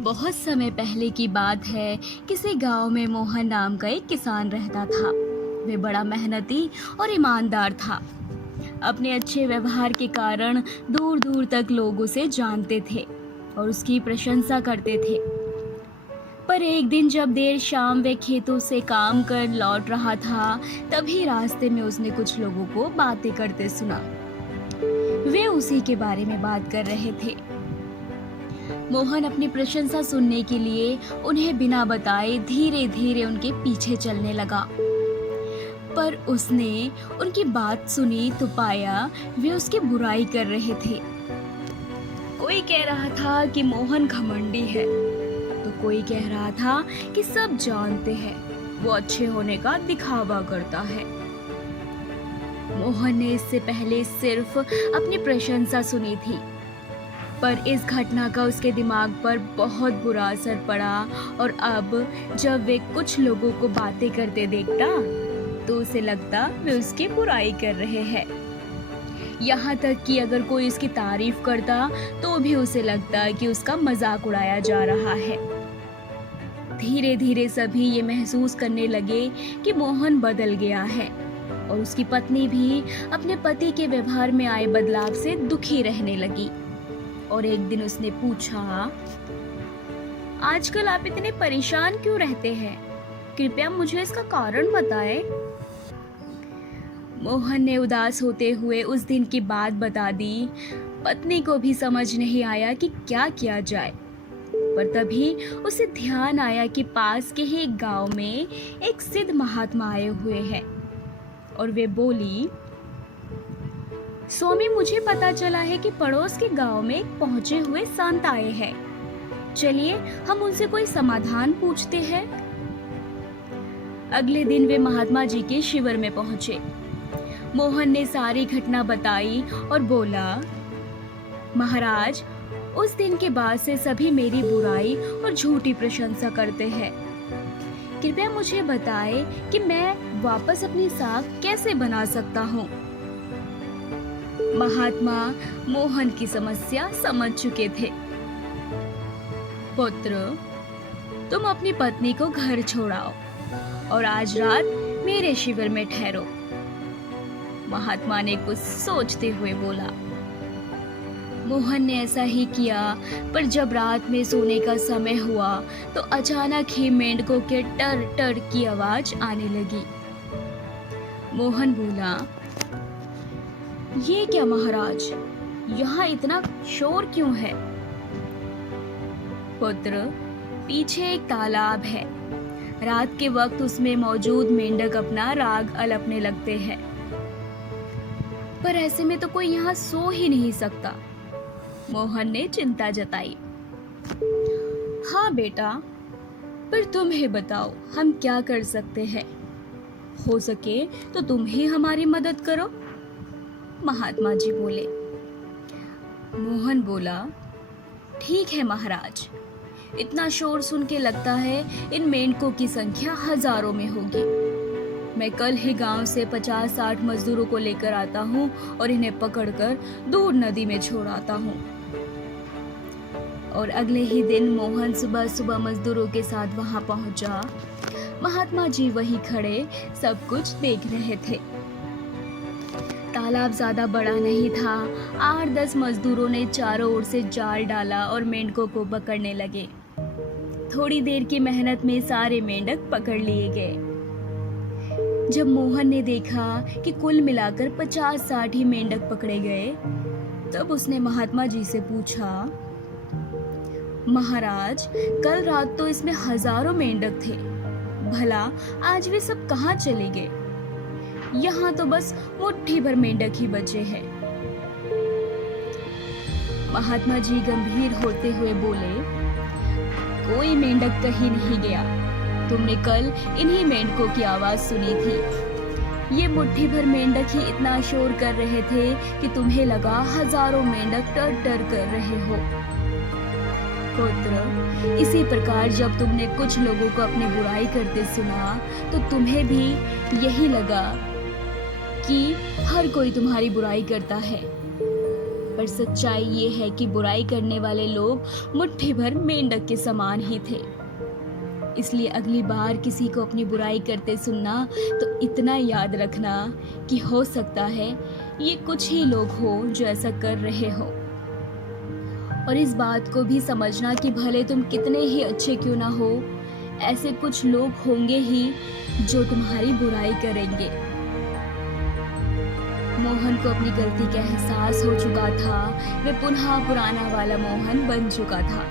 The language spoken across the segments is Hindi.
बहुत समय पहले की बात है। किसी गांव में मोहन नाम का एक किसान रहता था। वे बड़ा मेहनती और ईमानदार था। अपने अच्छे व्यवहार के कारण दूर दूर तक लोग उसे जानते थे और उसकी प्रशंसा करते थे। पर एक दिन जब देर शाम वे खेतों से काम कर लौट रहा था, तभी रास्ते में उसने कुछ लोगों को बातें करते सुना। वे उसी के बारे में बात कर रहे थे। मोहन अपनी प्रशंसा सुनने के लिए उन्हें बिना बताए धीरे धीरे उनके पीछे चलने लगा। पर उसने उनकी बात सुनी तो पाया वे उसकी बुराई कर रहे थे। कोई कह रहा था कि मोहन घमंडी है, तो कोई कह रहा था कि सब जानते हैं वो अच्छे होने का दिखावा करता है। मोहन ने इससे पहले सिर्फ अपनी प्रशंसा सुनी थी, पर इस घटना का उसके दिमाग पर बहुत बुरा असर पड़ा और अब जब वे कुछ लोगों को बातें करते देखता तो उसे लगता वे उसकी बुराई कर रहे हैं। यहाँ तक कि अगर कोई उसकी तारीफ करता तो भी उसे लगता कि उसका मजाक उड़ाया जा रहा है। धीरे धीरे सभी ये महसूस करने लगे कि मोहन बदल गया है और उसकी पत्नी भी अपने पति के व्यवहार में आए बदलाव से दुखी रहने लगी। और एक दिन उसने पूछा, आजकल आप इतने परेशान क्यों रहते हैं? कृपया मुझे इसका कारण बताएं। मोहन ने उदास होते हुए उस दिन की बात बता दी। पत्नी को भी समझ नहीं आया कि क्या किया जाए, पर तभी उसे ध्यान आया कि पास के ही एक गांव में एक सिद्ध महात्मा आए हुए हैं और वे बोली, स्वामी, मुझे पता चला है कि पड़ोस के गांव में एक पहुंचे हुए संत आए हैं। चलिए हम उनसे कोई समाधान पूछते हैं। अगले दिन वे महात्मा जी के शिविर में पहुंचे। मोहन ने सारी घटना बताई और बोला, महाराज, उस दिन के बाद से सभी मेरी बुराई और झूठी प्रशंसा करते हैं। कृपया मुझे बताएं कि मैं वापस अपनी साख कैसे बना सकता हूँ। महात्मा मोहन की समस्या समझ चुके थे। पुत्र, तुम अपनी पत्नी को घर छोड़ाओ और आज रात मेरे शिविर में ठहरो। महात्मा ने कुछ सोचते हुए बोला। मोहन ने ऐसा ही किया, पर जब रात में सोने का समय हुआ तो अचानक ही मेंढकों के टर टर की आवाज आने लगी। मोहन बोला, ये क्या महाराज, यहाँ इतना शोर क्यों है? पुत्र, पीछे एक तालाब है। रात के वक्त उसमें मौजूद मेंढक अपना राग अलपने लगते हैं, पर ऐसे में तो कोई यहाँ सो ही नहीं सकता। मोहन ने चिंता जताई। हाँ बेटा, पर तुम ही बताओ हम क्या कर सकते हैं? हो सके तो तुम ही हमारी मदद करो। महात्मा जी बोले। मोहन बोला, ठीक है महाराज, इतना शोर सुन के लगता है इन मेंढकों की संख्या हजारों में होगी। मैं कल ही गांव से 50-60 मजदूरों को लेकर आता हूँ और इन्हें पकड़कर दूर नदी में छोड़ आता हूँ। और अगले ही दिन मोहन सुबह सुबह मजदूरों के साथ वहां पहुंचा। महात्मा जी वहीं खड़े सब कुछ देख रहे थे। तालाब ज्यादा बड़ा नहीं था। 8-10 मजदूरों ने चारों ओर से जाल डाला और मेंढकों को पकड़ने लगे। थोड़ी देर की मेहनत में सारे मेंढक पकड़ लिए गए। जब मोहन ने देखा कि कुल मिलाकर 50-60 ही मेंढक पकड़े गए, तब उसने महात्मा जी से पूछा, महाराज, कल रात तो इसमें हजारों मेंढक थे, भला आज वे सब कहाँ चले गए? यहाँ तो बस मुट्ठी भर मेंढक ही बचे हैं। महात्मा जी गंभीर होते हुए बोले, कोई मेंढक कहीं नहीं गया। तुमने कल इन्हीं मेंढकों की आवाज सुनी थी। ये मुट्ठी भर मेंढक ही इतना शोर कर रहे थे कि तुम्हें लगा हजारों मेंढक टर टर कर रहे हो। पुत्र, इसी प्रकार जब तुमने कुछ लोगों को अपनी बुराई करते सुना तो तुम्हें भी यही लगा कि हर कोई तुम्हारी बुराई करता है। पर सच्चाई ये है कि बुराई करने वाले लोग मुट्ठी भर मेंढक के समान ही थे। इसलिए अगली बार किसी को अपनी बुराई करते सुनना तो इतना याद रखना कि हो सकता है ये कुछ ही लोग हो जो ऐसा कर रहे हो। और इस बात को भी समझना कि भले तुम कितने ही अच्छे क्यों ना हो, ऐसे कुछ लोग होंगे ही जो तुम्हारी बुराई करेंगे। मोहन को अपनी गलती का एहसास हो चुका था। वे पुनः पुराना वाला मोहन बन चुका था।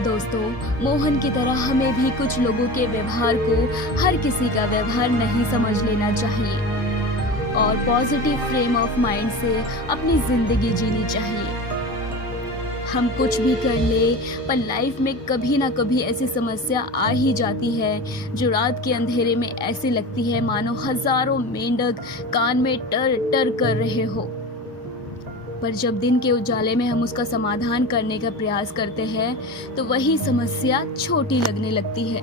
दोस्तों, मोहन की तरह हमें भी कुछ लोगों के व्यवहार को हर किसी का व्यवहार नहीं समझ लेना चाहिए और पॉजिटिव फ्रेम ऑफ माइंड से अपनी जिंदगी जीनी चाहिए। हम कुछ भी कर ले, पर लाइफ में कभी ना कभी ऐसी समस्या आ ही जाती है जो रात के अंधेरे में ऐसे लगती है मानो हजारों मेंढक कान में टर टर कर रहे हो। पर जब दिन के उजाले में हम उसका समाधान करने का प्रयास करते हैं तो वही समस्या छोटी लगने लगती है।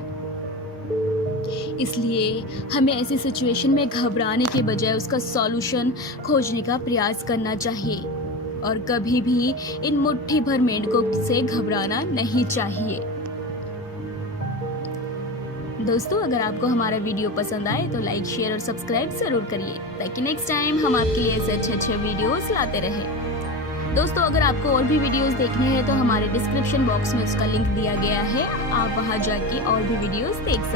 इसलिए हमें ऐसी सिचुएशन में घबराने के बजाय उसका सॉल्यूशन खोजने का प्रयास करना चाहिए और कभी भी इन मुट्ठी भर मेंढकों से घबराना नहीं चाहिए। दोस्तों, अगर आपको हमारा वीडियो पसंद आए तो लाइक, शेयर और सब्सक्राइब जरूर करिए ताकि नेक्स्ट टाइम हम आपके लिए ऐसे अच्छे वीडियोस लाते रहें। दोस्तों, अगर आपको और भी वीडियोस देखने हैं तो हमारे डिस्क्रिप्शन बॉक्स में उसका लिंक दिया गया है, आप वहां जाके और भी वीडियोस देख सकते हैं।